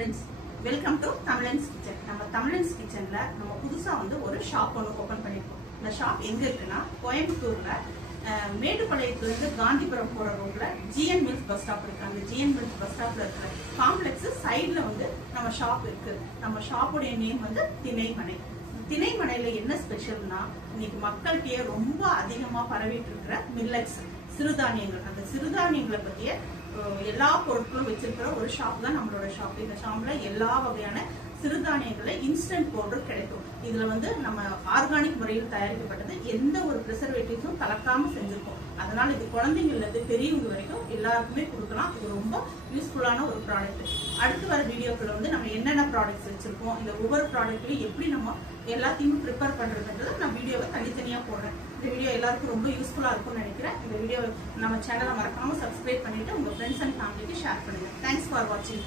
Friends, welcome to Tamizhans kitchen. நம்ம தமிழன்ஸ் கிச்சன்ல நம்ம புதுசா ஒரு ஷாப் ஓபன் பண்ணிருக்கோம். இந்த ஷாப் எங்க இருக்குன்னா கோயம்புத்தூர்ல மேட்டுப்பாளையத்துலேருந்து காந்திபுரம் போற ரோட்ல ஜிஎன் மில்ஸ் பஸ் ஸ்டாப் இருக்கு. அந்த ஜிஎன் மில்ஸ் பஸ் ஸ்டாப்ல இருக்கிற காம்ப்ளெக்ஸ் சைட்ல நம்ம ஷாப் இருக்கு. நம்ம ஷாப்புடைய நேம் திணைமனை. திணைமனையில என்ன ஸ்பெஷல்னா, இன்னைக்கு மக்களுக்கே ரொம்ப அதிகமா பரவிட்டு இருக்கிற மில்லட்ஸ் சிறுதானியங்கள், அந்த சிறுதானியங்களை பத்திய எல்லா பொருட்களும் வச்சிருக்கிற ஒரு ஷாப் தான் நம்மளோட ஷாப். இந்த ஷாப்ல எல்லா வகையான சிறுதானியங்களை இன்ஸ்டன்ட் பவுடர் கிடைக்கும். இதுல நம்ம ஆர்கானிக் முறையில் தயாரிக்கப்பட்டது, எந்த ஒரு ப்ரிசர்வேட்டிவ்ஸும் கலக்காம செஞ்சிருக்கோம். அதனால இது குழந்தைங்கள்ல இருந்து பெரியவங்க வரைக்கும் எல்லாருக்குமே கொடுக்கலாம். இது ரொம்ப யூஸ்ஃபுல்லான ஒரு ப்ராடக்ட். அடுத்து வர வீடியோக்குள்ள நம்ம என்னென்ன ப்ராடக்ட்ஸ் வச்சிருக்கோம், இந்த ஒவ்வொரு ப்ராடக்ட்லயும் எப்படி நம்ம எல்லாத்தையும் ப்ரிப்பேர் பண்றதுன்றது நான் வீடியோவை தனித்தனியா போடுறேன். இந்த வீடியோ எல்லாருக்கும் ரொம்ப யூஸ்ஃபுல்லா இருக்கும்னு நினைக்கிறேன். இந்த வீடியோ நம்ம சேனலை மறக்காம சப்ஸ்கிரைப் பண்ணிட்டு உங்க ஃப்ரெண்ட்ஸ் அண்ட் ஃபேமிலிக்கு ஷேர் பண்ணுங்க. தேங்க்ஸ் ஃபார் வாட்சிங்.